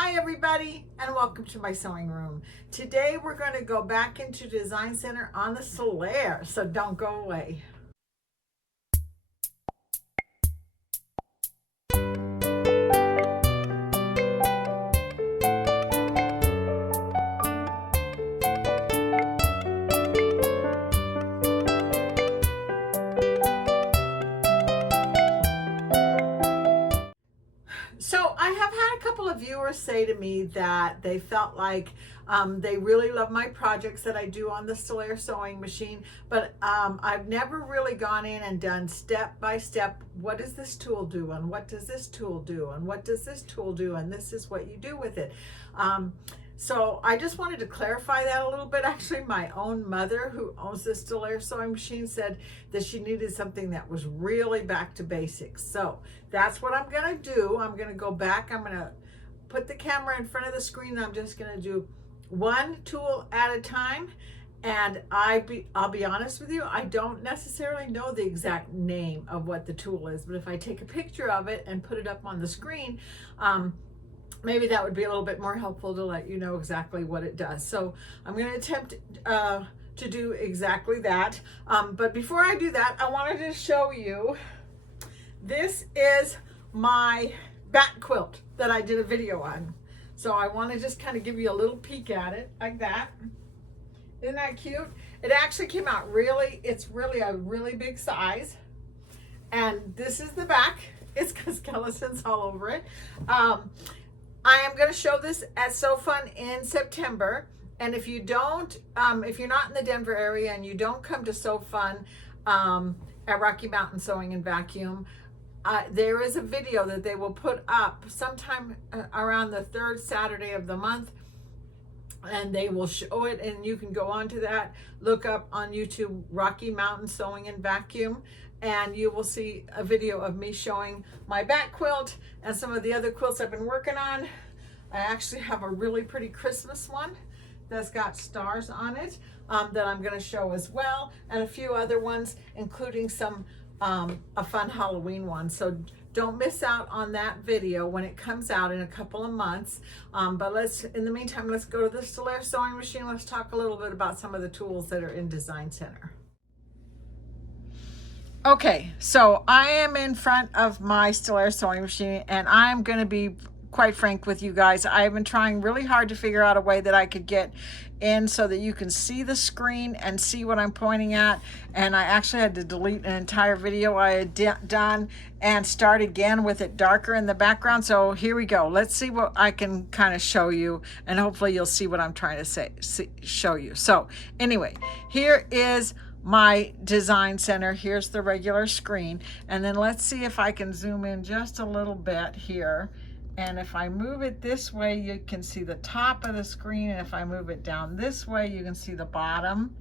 Hi everybody, and welcome to my sewing room. Today we're going to go back into Design Center on the Solaire, so don't go away. So I have had a couple of viewers say to me that they felt like they really love my projects that I do on the Solaire sewing machine, but I've never really gone in and done step by step, what does this tool do, and what does this tool do, and what does this tool do, and this is what you do with it. So I just wanted to clarify that a little bit. Actually, my own mother, who owns this Solaire sewing machine, said that she needed something that was really back to basics. So that's what I'm gonna do. I'm gonna go back, I'm gonna put the camera in front of the screen, and I'm just gonna do one tool at a time. And I'll be honest with you, I don't necessarily know the exact name of what the tool is, but if I take a picture of it and put it up on the screen, maybe that would be a little bit more helpful to let you know exactly what it does. So I'm going to attempt to do exactly that. But before I do that, I wanted to show you, this is my bat quilt that I did a video on. So I want to just kind of give you a little peek at it like that. Isn't that cute? It actually came out it's really a really big size. And this is the back. It's got skeletons all over it. I am going to show this at Sew Fun in September. And if you don't, if you're not in the Denver area and you don't come to Sew Fun at Rocky Mountain Sewing and Vacuum, there is a video that they will put up sometime around the third Saturday of the month. And they will show it, and you can go on to that, look up on YouTube Rocky Mountain Sewing and Vacuum, and you will see a video of me showing my bat quilt and some of the other quilts I've been working on. I actually have a really pretty Christmas one that's got stars on it that I'm going to show as well, and a few other ones, including some a fun Halloween one. So don't miss out on that video when it comes out in a couple of months. But in the meantime, let's go to the Solaire sewing machine. Let's talk a little bit about some of the tools that are in Design Center. Okay, so I am in front of my Solaire sewing machine, and I'm going to be quite frank with you guys. I've been trying really hard to figure out a way that I could get in so that you can see the screen and see what I'm pointing at. And I actually had to delete an entire video I had done and start again with it darker in the background. So here we go. Let's see what I can kind of show you, and hopefully you'll see what I'm trying to show you. So anyway, here is my Design Center. Here's the regular screen, and then let's see if I can zoom in just a little bit here. And if I move it this way, you can see the top of the screen, and if I move it down this way, you can see the bottom.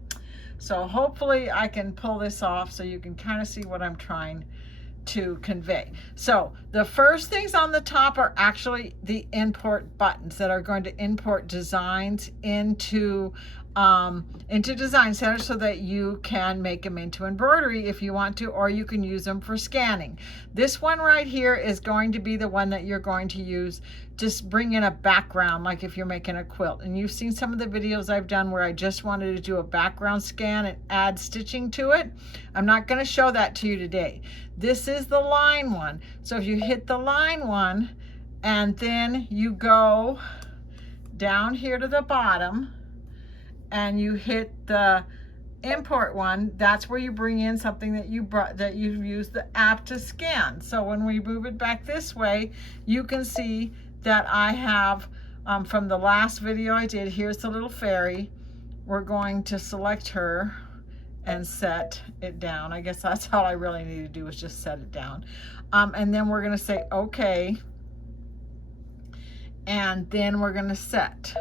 So hopefully I can pull this off so you can kind of see what I'm trying to convey. So the first things on the top are actually the import buttons that are going to import designs into Design Center so that you can make them into embroidery if you want to, or you can use them for scanning. This one right here is going to be the one that you're going to use to bring in a background, like if you're making a quilt. And you've seen some of the videos I've done where I just wanted to do a background scan and add stitching to it. I'm not going to show that to you today. This is the line one. So if you hit the line one and then you go down here to the bottom and you hit the import one, that's where you bring in something that you've used the app to scan. So when we move it back this way, you can see that I have from the last video I did, here's the little fairy. We're going to select her and set it down. I guess that's all I really need to do, is just set it down. And then we're going to say okay, and then we're going to set.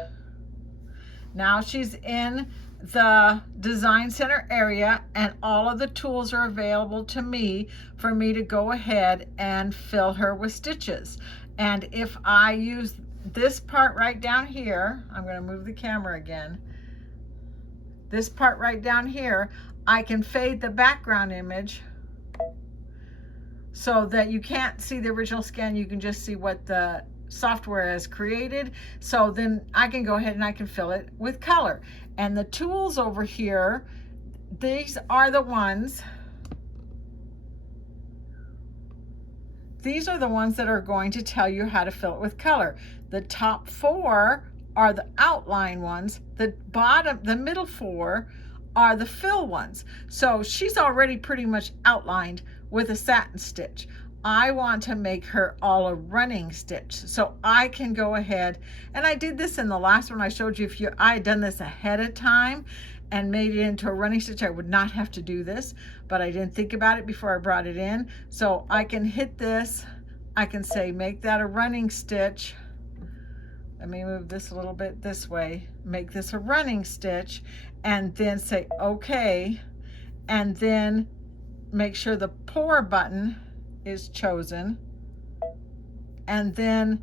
Now she's in the Design Center area, and all of the tools are available to me for me to go ahead and fill her with stitches. And if I use this part right down here, I'm going to move the camera again. This part right down here, I can fade the background image so that you can't see the original scan. You can just see what the software has created. So then I can go ahead and I can fill it with color. And the tools over here, these are the ones, that are going to tell you how to fill it with color. The top 4 are the outline ones. The middle 4 are the fill ones. So she's already pretty much outlined with a satin stitch. I want to make her all a running stitch. So I can go ahead, and I did this in the last one I showed you. If I had done this ahead of time and made it into a running stitch, I would not have to do this, but I didn't think about it before I brought it in. So I can hit this, I can say make that a running stitch. Let me move this a little bit this way, make this a running stitch, and then say okay, and then make sure the pour button is chosen, and then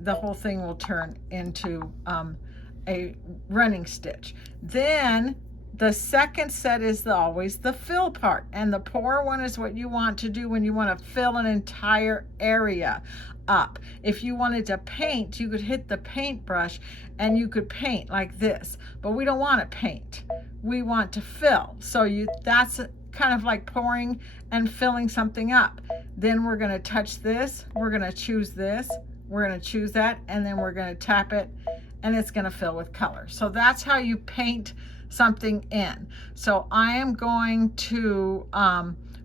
the whole thing will turn into a running stitch. Then the second set is always the fill part, and the pour one is what you want to do when you want to fill an entire area up. If you wanted to paint, you could hit the paintbrush and you could paint like this, but we don't want to paint, we want to fill. So that's kind of like pouring and filling something up. Then we're going to touch this, we're going to choose this, we're going to choose that, and then we're going to tap it, and it's going to fill with color. So that's how you paint something in. So I am going to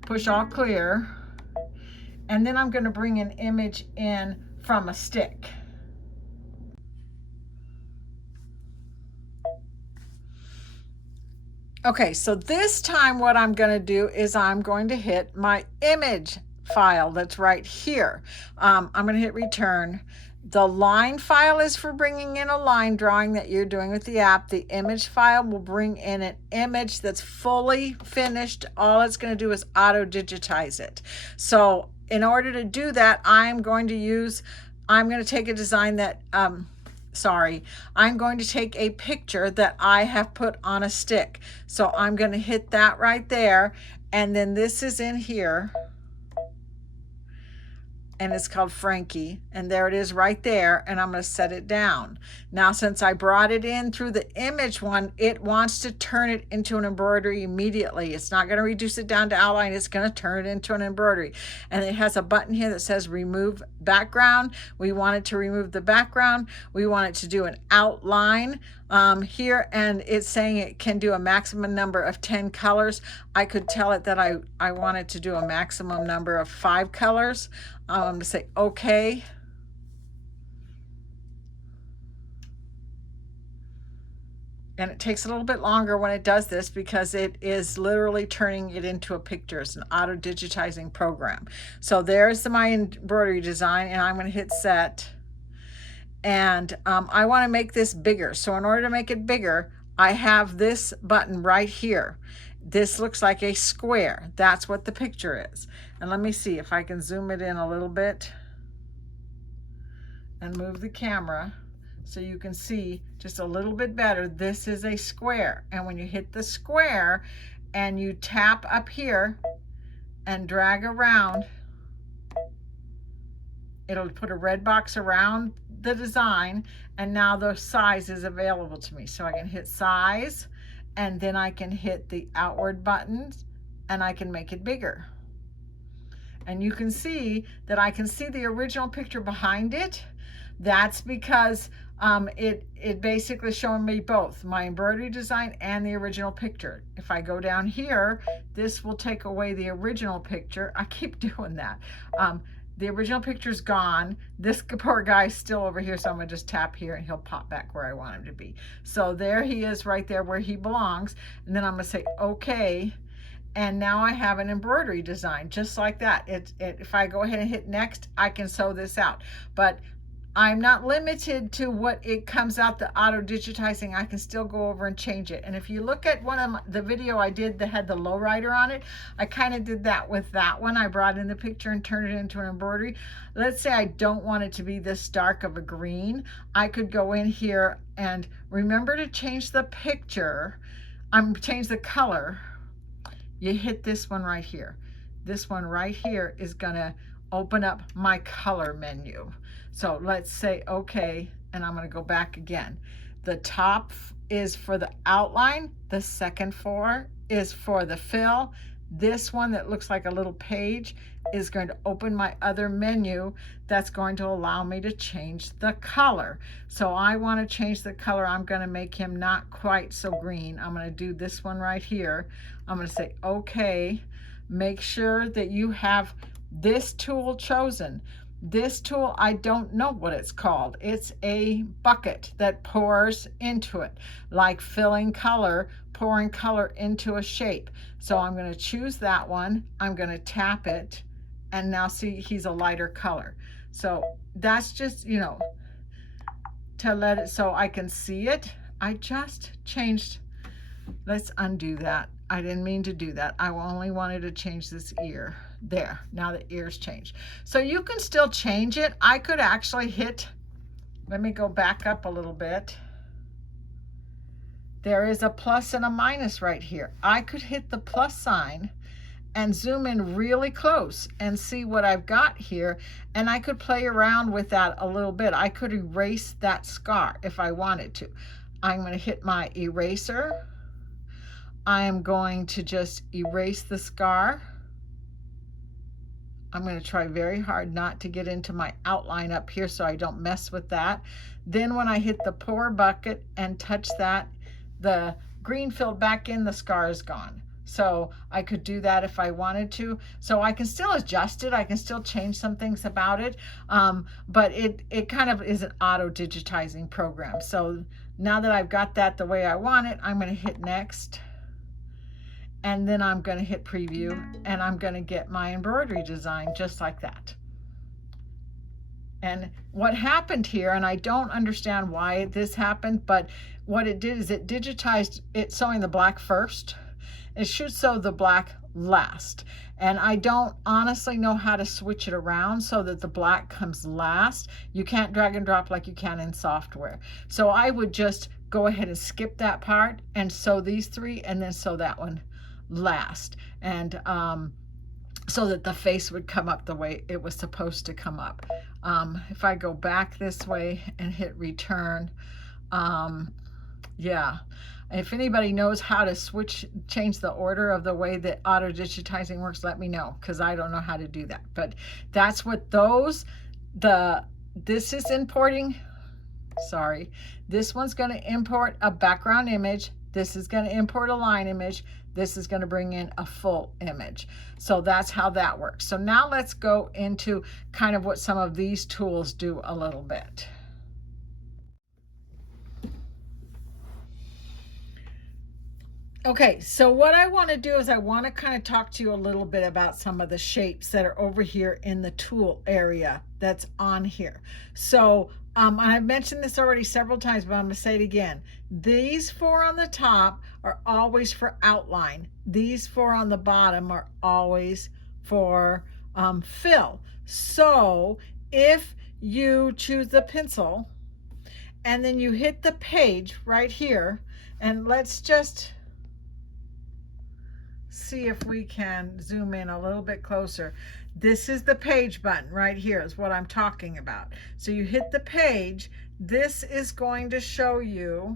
push all clear, and then I'm going to bring an image in from a stick. Okay, so this time what I'm going to do is I'm going to hit my image file that's right here. I'm going to hit return. The line file is for bringing in a line drawing that you're doing with the app. The image file will bring in an image that's fully finished. All it's going to do is auto-digitize it. So in order to do that, I'm going to take a design that, I'm going to take a picture that I have put on a stick. So I'm going to hit that right there, and then this is in here, and it's called Frankie, and there it is right there, and I'm going to set it down. Now, since I brought it in through the image one, it wants to turn it into an embroidery immediately. It's not going to reduce it down to outline, it's going to turn it into an embroidery. And it has a button here that says remove background. We want it to remove the background. We want it to do an outline here, and it's saying it can do a maximum number of 10 colors. I could tell it that I want it to do a maximum number of 5 colors. I'm going to say okay. And it takes a little bit longer when it does this because it is literally turning it into a picture. It's an auto-digitizing program. So there's my embroidery design, and I'm going to hit set. And I want to make this bigger. So in order to make it bigger, I have this button right here. This looks like a square. That's what the picture is. And let me see if I can zoom it in a little bit and move the camera so you can see just a little bit better. This is a square. And when you hit the square and you tap up here and drag around, it'll put a red box around the design, and now the size is available to me. So I can hit size, and then I can hit the outward buttons, and I can make it bigger. And you can see that I can see the original picture behind it. That's because it basically showing me both my embroidery design and the original picture. If I go down here, this will take away the original picture. I keep doing that. The original picture's gone. This poor guy's still over here, so I'm gonna just tap here and he'll pop back where I want him to be. So there he is right there where he belongs. And then I'm gonna say okay. And now I have an embroidery design just like that. If I go ahead and hit next, I can sew this out. But I'm not limited to what it comes out, the auto-digitizing. I can still go over and change it. And if you look at one of the video I did that had the lowrider on it, I kind of did that with that one. I brought in the picture and turned it into an embroidery. Let's say I don't want it to be this dark of a green. I could go in here and remember to change the picture. Change the color. You hit this one right here. This one right here is gonna open up my color menu. So let's say okay, and I'm going to go back again. The top is for the outline. The second four is for the fill. This one that looks like a little page is going to open my other menu that's going to allow me to change the color. So I want to change the color. I'm going to make him not quite so green. I'm going to do this one right here. I'm going to say okay. Make sure that you have this tool chosen. This tool, I don't know what it's called. It's a bucket that pours into it, like filling color, pouring color into a shape. So I'm going to choose that one. I'm going to tap it, and now see he's a lighter color. So that's just, you know, to let it so I can see it. I just changed. Let's undo that. I didn't mean to do that. I only wanted to change this ear. There, now the ear's changed. So you can still change it. I could actually hit, let me go back up a little bit. There is a plus and a minus right here. I could hit the plus sign and zoom in really close and see what I've got here. And I could play around with that a little bit. I could erase that scar if I wanted to. I'm going to hit my eraser. I am going to just erase the scar. I'm going to try very hard not to get into my outline up here so I don't mess with that. Then when I hit the pour bucket and touch that, the green filled back in, the scar is gone. So I could do that if I wanted to. So I can still adjust it. I can still change some things about it. But it kind of is an auto-digitizing program. So now that I've got that the way I want it, I'm going to hit next. And then I'm going to hit preview, and I'm going to get my embroidery design just like that. And what happened here, and I don't understand why this happened, but what it did is it digitized it sewing the black first. It should sew the black last. And I don't honestly know how to switch it around so that the black comes last. You can't drag and drop like you can in software. So I would just go ahead and skip that part and sew these three and then sew that one last, and so that the face would come up the way it was supposed to come up. If I go back this way and hit return, yeah, if anybody knows how to change the order of the way that auto-digitizing works, let me know, because I don't know how to do that. But that's what this is importing. Sorry, this one's going to import a background image. This is going to import a line image. This is going to bring in a full image. So that's how that works. So now let's go into kind of what some of these tools do a little bit. Okay, so what I want to do is I want to kind of talk to you a little bit about some of the shapes that are over here in the tool area that's on here. So and I've mentioned this already several times, but I'm going to say it again. These four on the top are always for outline. These four on the bottom are always for fill. So if you choose the pencil and then you hit the page right here, and let's just see if we can zoom in a little bit closer. This is the page button right here is what I'm talking about. So you hit the page. This is going to show you.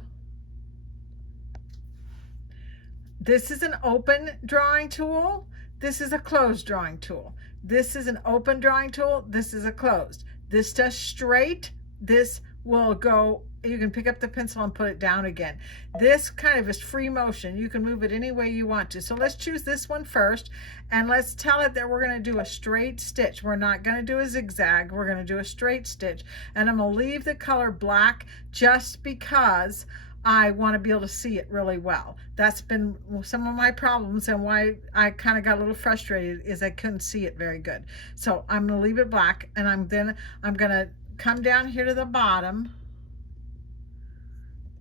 This is an open drawing tool. This is a closed drawing tool. This is an open drawing tool. This is a closed. This does straight. This will go, you can pick up the pencil and put it down again. This kind of is free motion. You can move it any way you want to. So let's choose this one first, and let's tell it that we're going to do a straight stitch. We're not going to do a zigzag. We're going to do a straight stitch. And I'm going to leave the color black just because I want to be able to see it really well. That's been some of my problems, and why I kind of got a little frustrated is I couldn't see it very good. So I'm going to leave it black, and I'm going to come down here to the bottom,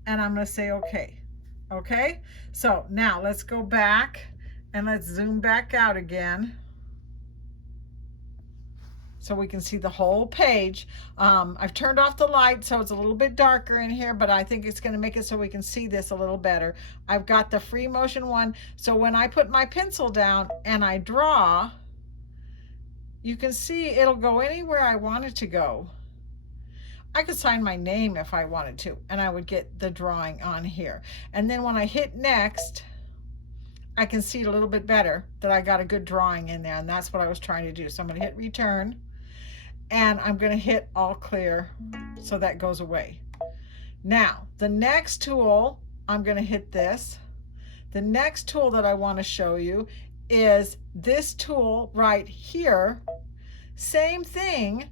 and I'm going to say okay. Okay, so now let's go back and let's zoom back out again so we can see the whole page. I've turned off the light so it's a little bit darker in here, but I think it's going to make it so we can see this a little better. I've got the free motion one, so when I put my pencil down and I draw, you can see it'll go anywhere I want it to go. I could sign my name if I wanted to, and I would get the drawing on here. And then when I hit next, I can see it a little bit better that I got a good drawing in there, and that's what I was trying to do. So I'm going to hit return, and I'm going to hit all clear so that goes away. Now, the next tool, I'm going to hit this. The next tool that I want to show you is this tool right here. Same thing.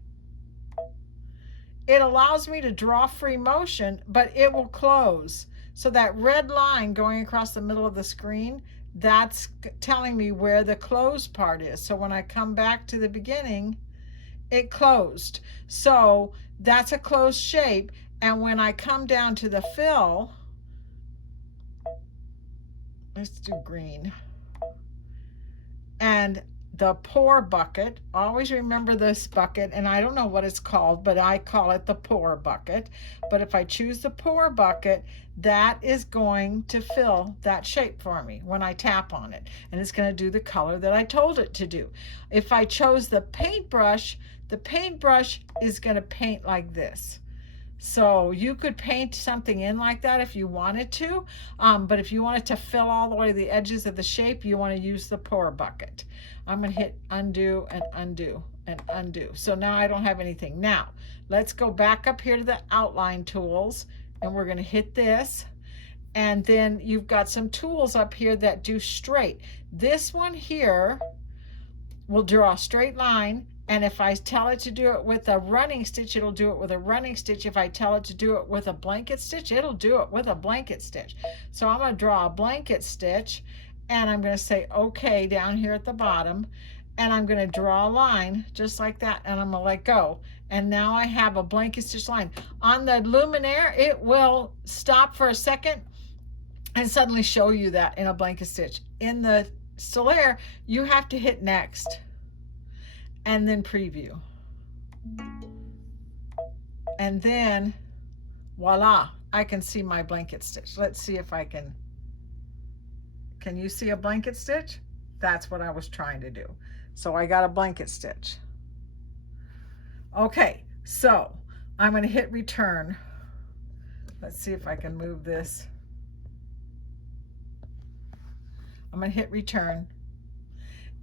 It allows me to draw free motion, but it will close. So that red line going across the middle of the screen, that's telling me where the closed part is. So when I come back to the beginning, it closed. So that's a closed shape. And when I come down to the fill, let's do green. And the pour bucket, always remember this bucket, and I don't know what it's called, but I call it the pour bucket. But if I choose the pour bucket, that is going to fill that shape for me when I tap on it. And it's going to do the color that I told it to do. If I chose the paintbrush is going to paint like this. So you could paint something in like that if you wanted to, but if you wanted to fill all the way to the edges of the shape, you want to use the pour bucket. I'm going to hit undo and undo and undo. So now I don't have anything. Now let's go back up here to the outline tools, and we're going to hit this. And then you've got some tools up here that do straight. This one here will draw a straight line. And if I tell it to do it with a running stitch, it'll do it with a running stitch. If I tell it to do it with a blanket stitch, it'll do it with a blanket stitch. So I'm going to draw a blanket stitch, and I'm going to say OK down here at the bottom, and I'm going to draw a line just like that, and I'm going to let go. And now I have a blanket stitch line. On the luminaire, it will stop for a second and suddenly show you that in a blanket stitch. In the Solaire, you have to hit next and then preview. And then voila, I can see my blanket stitch. Let's see if I can you see a blanket stitch? That's what I was trying to do. So I got a blanket stitch. Okay, so I'm going to hit return. Let's see if I can move this. I'm going to hit return.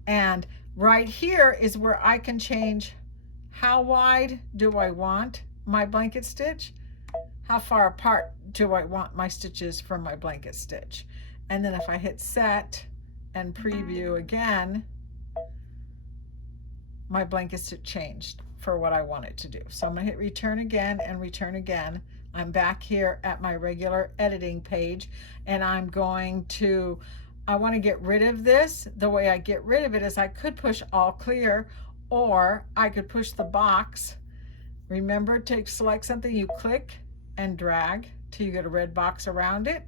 And right here is where I can change how wide do I want my blanket stitch, how far apart do I want my stitches from my blanket stitch. And then if I hit set and preview again, my blanket stitch changed for what I want it to do. So I'm going to hit return again and return again. I'm back here at my regular editing page, and I'm going to I want to get rid of this. The way I get rid of it is I could push all clear, or I could push the box. Remember to select something, you click and drag till you get a red box around it.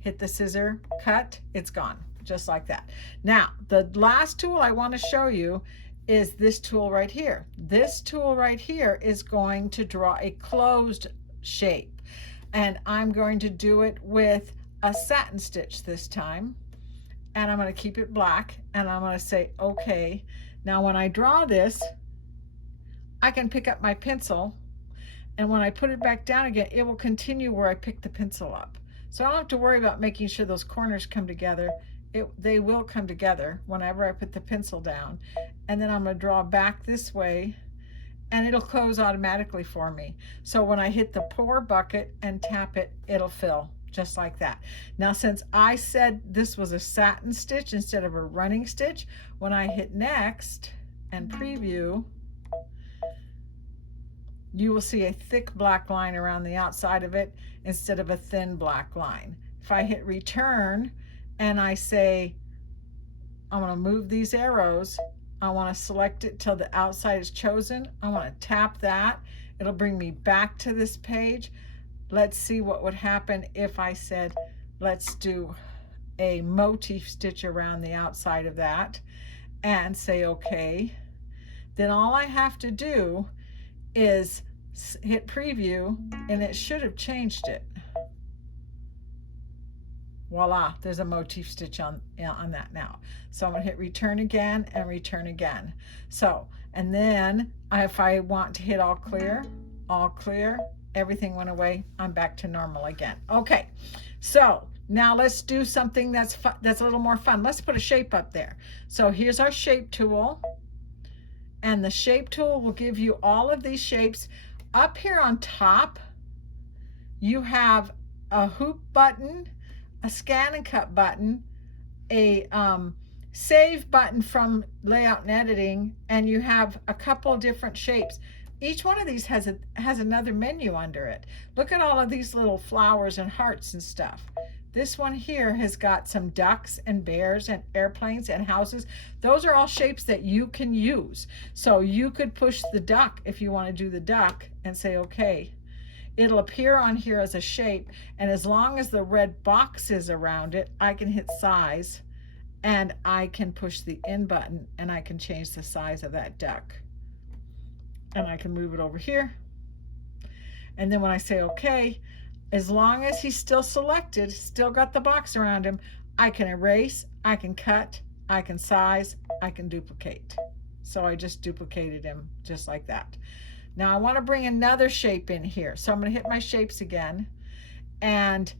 Hit the scissor, cut, it's gone, just like that. Now, the last tool I want to show you is this tool right here. This tool right here is going to draw a closed shape, and I'm going to do it with a satin stitch this time. And I'm going to keep it black, and I'm going to say OK. Now when I draw this, I can pick up my pencil, and when I put it back down again, it will continue where I picked the pencil up. So I don't have to worry about making sure those corners come together. They will come together whenever I put the pencil down. And then I'm going to draw back this way, and it'll close automatically for me. So when I hit the pour bucket and tap it, it'll fill. Just like that. Now, since I said this was a satin stitch instead of a running stitch, when I hit next and preview, you will see a thick black line around the outside of it instead of a thin black line. If I hit return and I say, I want to move these arrows, I want to select it till the outside is chosen, I want to tap that, it'll bring me back to this page. Let's see what would happen if I said, let's do a motif stitch around the outside of that and say OK. Then all I have to do is hit preview, and it should have changed it. Voila, there's a motif stitch on that now. So I'm going to hit return again and return again. So, and then if I want to hit all clear, all clear. Everything went away. I'm back to normal again. Okay, so now let's do something that's that's a little more fun. Let's put a shape up there. So here's our shape tool, and the shape tool will give you all of these shapes. Up here on top, you have a hoop button, a scan and cut button, a save button from layout and editing, and you have a couple different shapes. Each one of these has another menu under it. Look at all of these little flowers and hearts and stuff. This one here has got some ducks and bears and airplanes and houses. Those are all shapes that you can use. So you could push the duck if you want to do the duck and say okay. It'll appear on here as a shape, and as long as the red box is around it, I can hit size, and I can push the in button, and I can change the size of that duck. And I can move it over here. And then when I say okay, as long as he's still selected, still got the box around him, I can erase, I can cut, I can size, I can duplicate. So I just duplicated him just like that. Now I want to bring another shape in here. So I'm going to hit my shapes again. And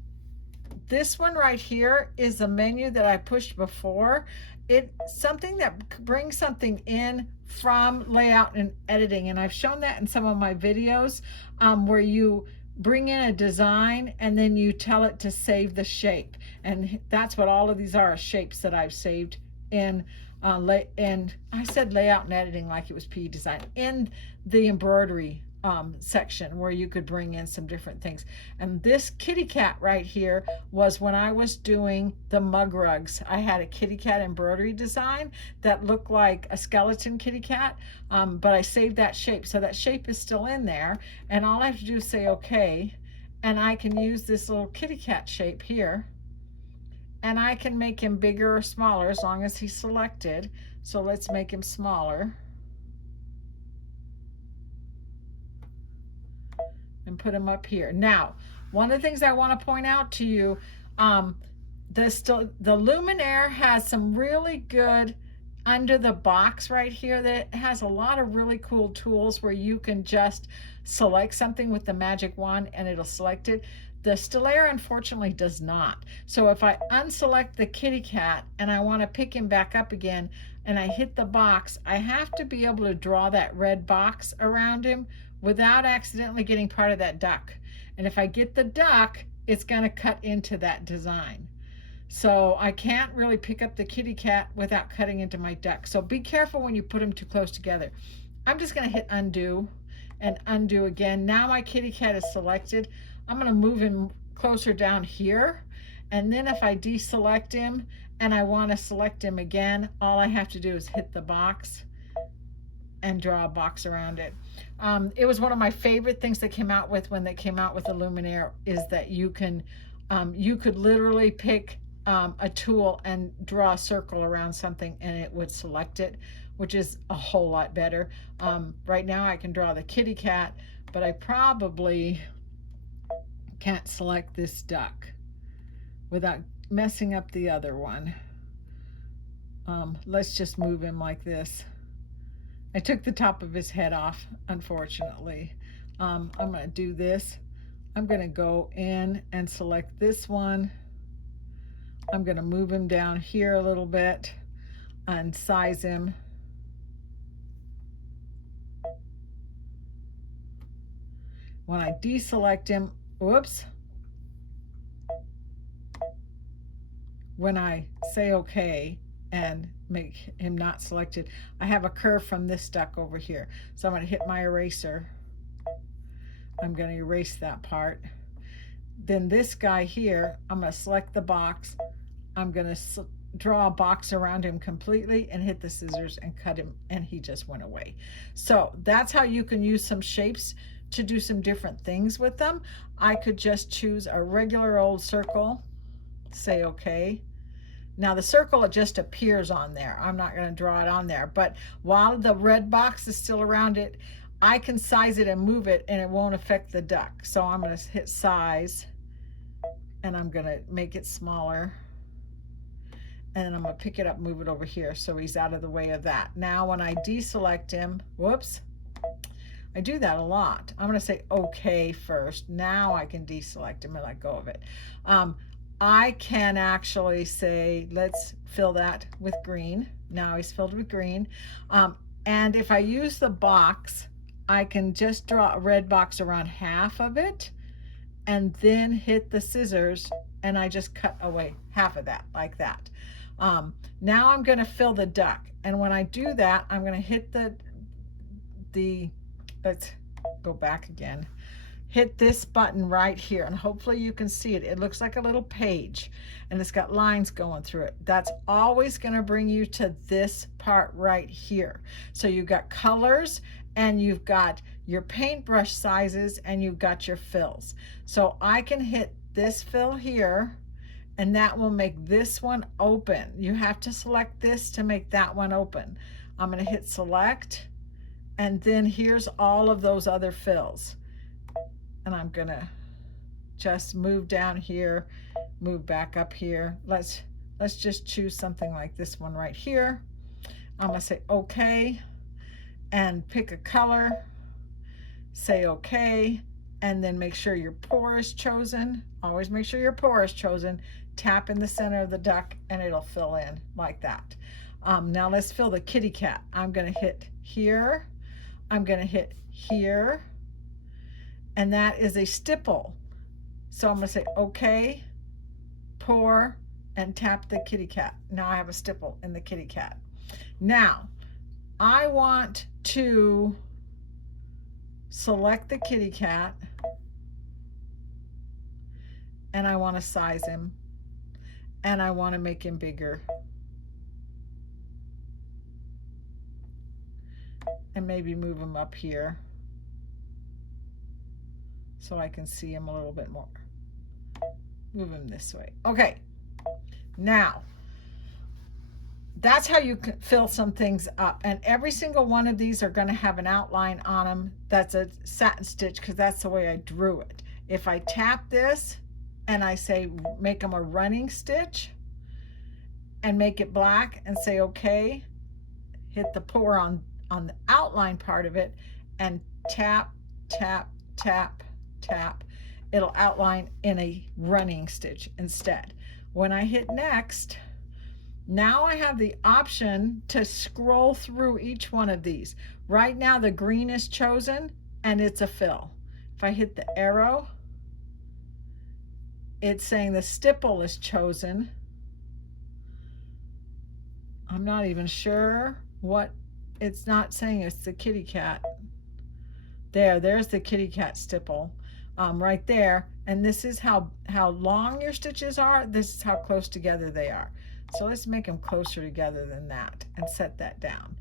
this one right here is a menu that I pushed before. It's something that brings something in from layout and editing. And I've shown that in some of my videos where you bring in a design and then you tell it to save the shape. And that's what all of these are, shapes that I've saved in and I said layout and editing like it was PE design, in the embroidery section where you could bring in some different things. And this kitty cat right here was when I was doing the mug rugs. I had a kitty cat embroidery design that looked like a skeleton kitty cat, but I saved that shape. So that shape is still in there, and all I have to do is say okay, and I can use this little kitty cat shape here, and I can make him bigger or smaller as long as he's selected. So let's make him smaller and put him up here. Now, one of the things I want to point out to you, the Luminaire has some really good under the box right here that has a lot of really cool tools where you can just select something with the magic wand and it'll select it. The Stellaire unfortunately does not. So if I unselect the kitty cat and I want to pick him back up again and I hit the box, I have to be able to draw that red box around him without accidentally getting part of that duck. And if I get the duck, it's going to cut into that design. So I can't really pick up the kitty cat without cutting into my duck. So be careful when you put them too close together. I'm just going to hit undo and undo again. Now my kitty cat is selected. I'm going to move him closer down here. And then if I deselect him and I want to select him again, all I have to do is hit the box and draw a box around it. It was one of my favorite things that came out with when they came out with the Luminaire, is that you can you could literally pick a tool and draw a circle around something and it would select it, which is a whole lot better. Right now I can draw the kitty cat, but I probably can't select this duck without messing up the other one. Let's just move him like this. I took the top of his head off, unfortunately. I'm going to do this. I'm going to go in and select this one. I'm going to move him down here a little bit and size him. When I deselect him, whoops. When I say okay and make him not selected, I have a curve from this duck over here. So I'm going to hit my eraser. I'm going to erase that part. Then this guy here, I'm going to select the box. I'm going to draw a box around him completely and hit the scissors and cut him, and he just went away. So that's how you can use some shapes to do some different things with them. I could just choose a regular old circle, say okay. Now the circle, it just appears on there. I'm not going to draw it on there, but while the red box is still around it, I can size it and move it and it won't affect the duck. So I'm going to hit size and I'm going to make it smaller. And then I'm going to pick it up, move it over here so he's out of the way of that. Now when I deselect him, whoops, I do that a lot. I'm going to say okay first. Now I can deselect him and let go of it. I can actually say, let's fill that with green. Now he's filled with green. And if I use the box, I can just draw a red box around half of it and then hit the scissors and I just cut away half of that like that. Now I'm going to fill the duck. And when I do that, I'm going to hit let's go back again. Hit this button right here and hopefully you can see it. It looks like a little page and it's got lines going through it. That's always going to bring you to this part right here. So you've got colors and you've got your paintbrush sizes and you've got your fills. So I can hit this fill here and that will make this one open. You have to select this to make that one open. I'm going to hit select and then here's all of those other fills. And I'm gonna just move down here, move back up here. Let's just choose something like this one right here. I'm gonna say okay and pick a color, say okay, and then make sure your pour is chosen. Always make sure your pour is chosen. Tap in the center of the duck and it'll fill in like that. Now let's fill the kitty cat. I'm gonna hit here, I'm gonna hit here, and that is a stipple. So I'm going to say okay, pour, and tap the kitty cat. Now I have a stipple in the kitty cat. Now I want to select the kitty cat and I want to size him and I want to make him bigger and maybe move him up here so I can see him a little bit more. Move him this way. Okay, now that's how you can fill some things up, and every single one of these are going to have an outline on them. That's a satin stitch because that's the way I drew it. If I tap this and I say make them a running stitch and make it black and say okay, hit the pour on the outline part of it and tap, tap, tap, tap, it'll outline in a running stitch instead. When I hit next, now I have the option to scroll through each one of these. Right now the green is chosen and it's a fill. If I hit the arrow, it's saying the stipple is chosen. I'm not even sure what, it's not saying it's the kitty cat. There's the kitty cat stipple. Right there, and this is how long your stitches are. This is how close together they are. So let's make them closer together than that and set that down.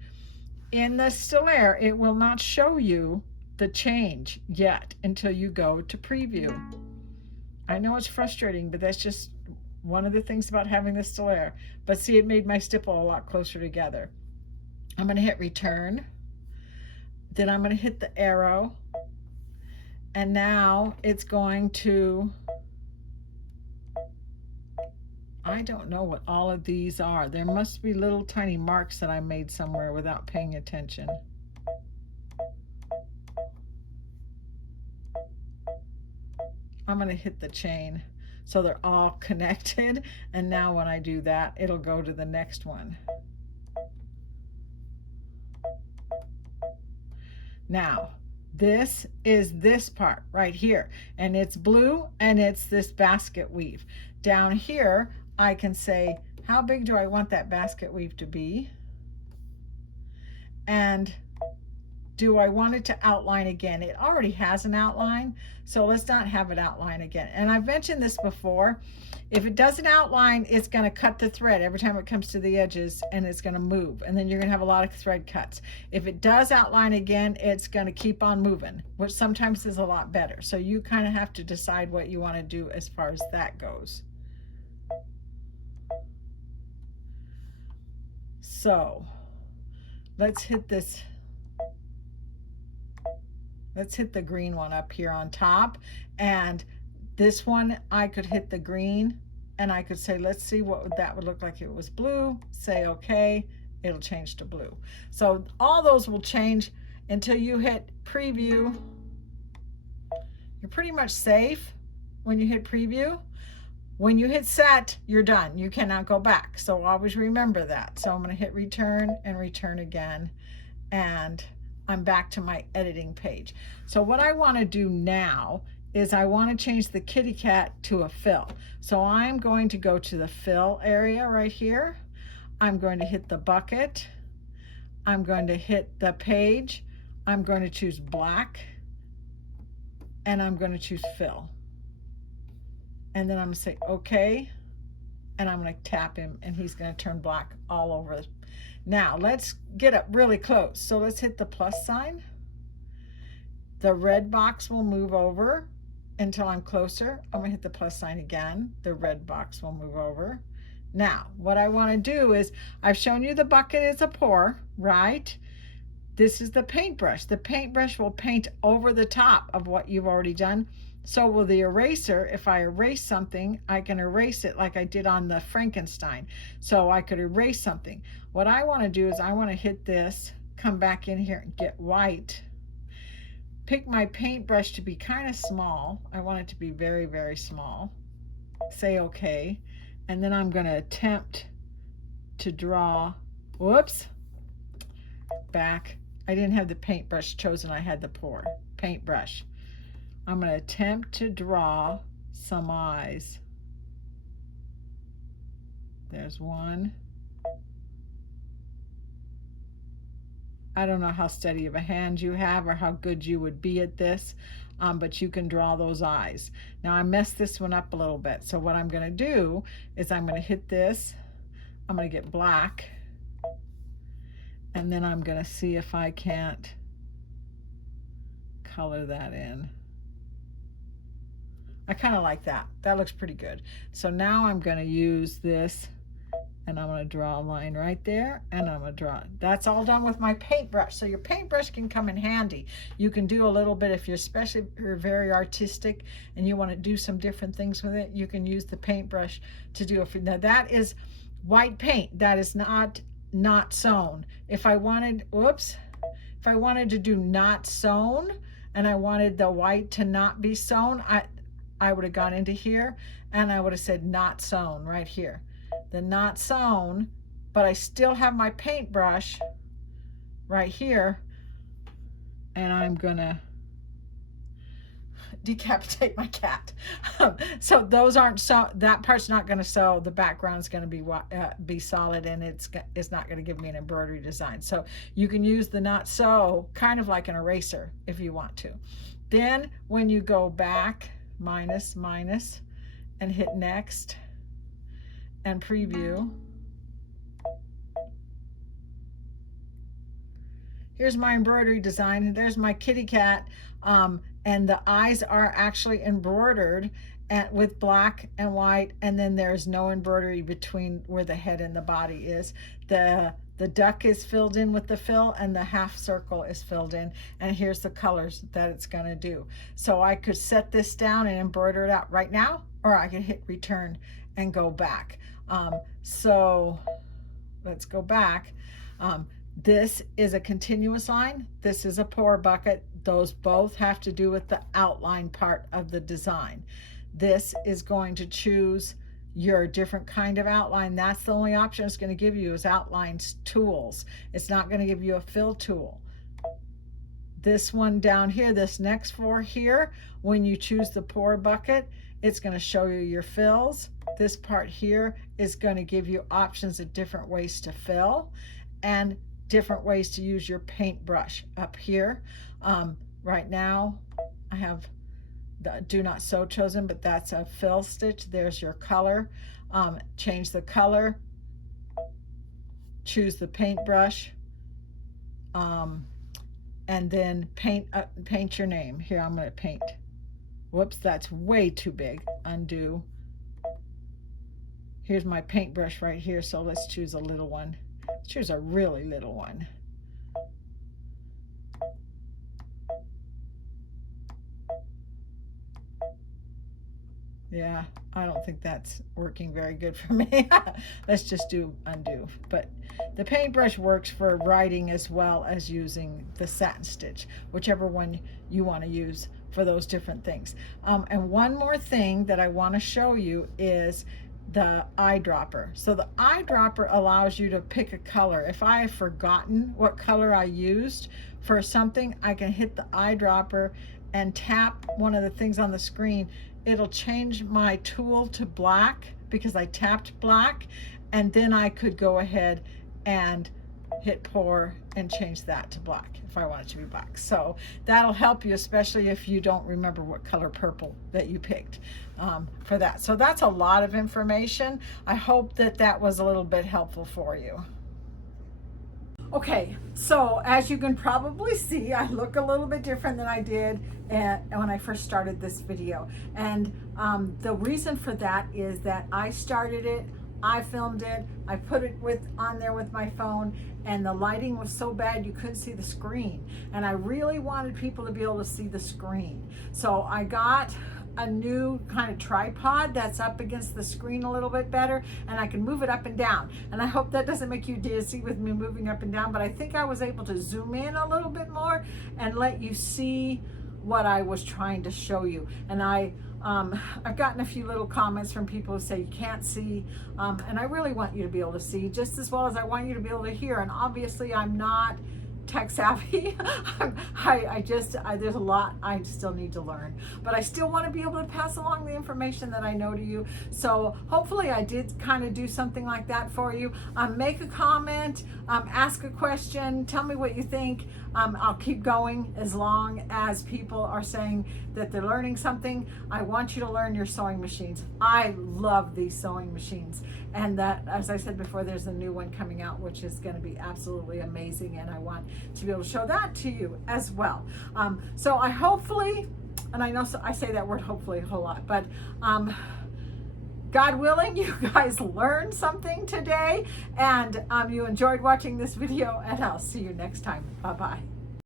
In the Still Air, it will not show you the change yet until you go to preview. I know it's frustrating, but that's just one of the things about having the Still Air. But see, it made my stipple a lot closer together. I'm going to hit return. Then I'm going to hit the arrow. And now it's going to, I don't know what all of these are. There must be little tiny marks that I made somewhere without paying attention. I'm going to hit the chain so they're all connected. And now when I do that, it'll go to the next one. Now, this is this part right here, and it's blue, and it's this basket weave. Down here, I can say, how big do I want that basket weave to be? And do I want it to outline again? It already has an outline, so let's not have it outline again. And I've mentioned this before. If it doesn't outline, it's going to cut the thread every time it comes to the edges, and it's going to move, and then you're going to have a lot of thread cuts. If it does outline again, it's going to keep on moving, which sometimes is a lot better. So you kind of have to decide what you want to do as far as that goes. So let's hit this. Let's hit the green one up here on top, and this one I could hit the green and I could say, let's see what that would look like if it was blue. Say okay, it'll change to blue. So all those will change. until you hit preview. You're pretty much safe when you hit preview. When you hit set, you're done. You cannot go back. So always remember that. So I'm going to hit return and return again. And I'm back to my editing page. So what I want to do now is I want to change the kitty cat to a fill. So I'm going to go to the fill area right here. I'm going to hit the bucket. I'm going to hit the page. I'm going to choose black. And I'm going to choose fill. And then I'm going to say okay. And I'm going to tap him and he's going to turn black all over. Now let's get up really close. So let's hit the plus sign. The red box will move over until I'm closer. I'm going to hit the plus sign again. The red box will move over. Now, what I want to do is, I've shown you the bucket is a pour, right? This is the paintbrush. The paintbrush will paint over the top of what you've already done. So will the eraser. If I erase something, I can erase it like I did on the Frankenstein. So I could erase something. What I want to do is I want to hit this, come back in here and get white. Pick my paintbrush to be kind of small. I want it to be very, very small. Say okay. And then I'm going to attempt to draw, whoops, back. I didn't have the paintbrush chosen. I had the pour paintbrush. I'm going to attempt to draw some eyes. There's one. I don't know how steady of a hand you have or how good you would be at this, but you can draw those eyes. Now I messed this one up a little bit. So what I'm going to do is I'm going to hit this. I'm going to get black. And then I'm going to see if I can't color that in. I kind of like that. That looks pretty good. So now I'm going to use this and I'm going to draw a line right there and I'm going to draw. That's all done with my paintbrush. So your paintbrush can come in handy. You can do a little bit if you're, especially if you're very artistic and you want to do some different things with it, you can use the paintbrush to do it. Now that is white paint. That is not sewn. If I wanted, whoops, if I wanted to do not sewn and I wanted the white to not be sewn, I would have gone into here and I would have said not sewn right here. The not sewn, but I still have my paintbrush right here and I'm gonna decapitate my cat. So those aren't so, that part's not going to sew. The background's going to be solid and it's not going to give me an embroidery design. So you can use the not sew kind of like an eraser if you want to. Then when you go back, minus, and hit next and preview. Here's my embroidery design. There's my kitty cat. And the eyes are actually embroidered with black and white, and then there's no embroidery between where the head and the body is. The duck is filled in with the fill and the half circle is filled in, and here's the colors that it's going to do. So I could set this down and embroider it out right now, or I could hit return and go back. So let's go back. This is a continuous line. This is a pour bucket. Those both have to do with the outline part of the design. This is going to choose your different kind of outline. That's the only option it's going to give you is outlines tools. It's not going to give you a fill tool. This one down here, this next four here, when you choose the pour bucket, it's going to show you your fills. This part here is going to give you options of different ways to fill and different ways to use your paintbrush up here. Right now I have the do not sew chosen, but that's a fill stitch. There's your color. Change the color, choose the paintbrush, and then paint your name. Here I'm going to paint. Whoops, that's way too big. Undo. Here's my paintbrush right here, so let's choose a little one. Let's choose a really little one. Yeah, I don't think that's working very good for me. Let's just do undo. But the paintbrush works for writing as well as using the satin stitch, whichever one you want to use for those different things. And one more thing that I want to show you is the eyedropper. So the eyedropper allows you to pick a color. If I have forgotten what color I used for something, I can hit the eyedropper and tap one of the things on the screen. It'll change my tool to black because I tapped black, and then I could go ahead and hit pour and change that to black if I want it to be black. So that'll help you, especially if you don't remember what color purple that you picked for that. So that's a lot of information. I hope that that was a little bit helpful for you. Okay, so as you can probably see, I look a little bit different than I did when I first started this video. And the reason for that is that I started it, I filmed it, I put it on there with my phone, and the lighting was so bad you couldn't see the screen. And I really wanted people to be able to see the screen. So I got a new kind of tripod that's up against the screen a little bit better, and I can move it up and down. And I hope that doesn't make you dizzy with me moving up and down, but I think I was able to zoom in a little bit more and let you see what I was trying to show you. And I've gotten a few little comments from people who say you can't see, and I really want you to be able to see just as well as I want you to be able to hear. And obviously I'm not tech savvy. There's a lot I still need to learn, but I still want to be able to pass along the information that I know to you. So hopefully I did kind of do something like that for you. Make a comment, ask a question, tell me what you think. I'll keep going as long as people are saying that they're learning something. I want you to learn your sewing machines. I love these sewing machines, and that, as I said before, there's a new one coming out which is going to be absolutely amazing, and I want to be able to show that to you as well. So I hopefully, and I know I say that word hopefully a whole lot, but God willing, you guys learned something today, and you enjoyed watching this video, and I'll see you next time. Bye-bye.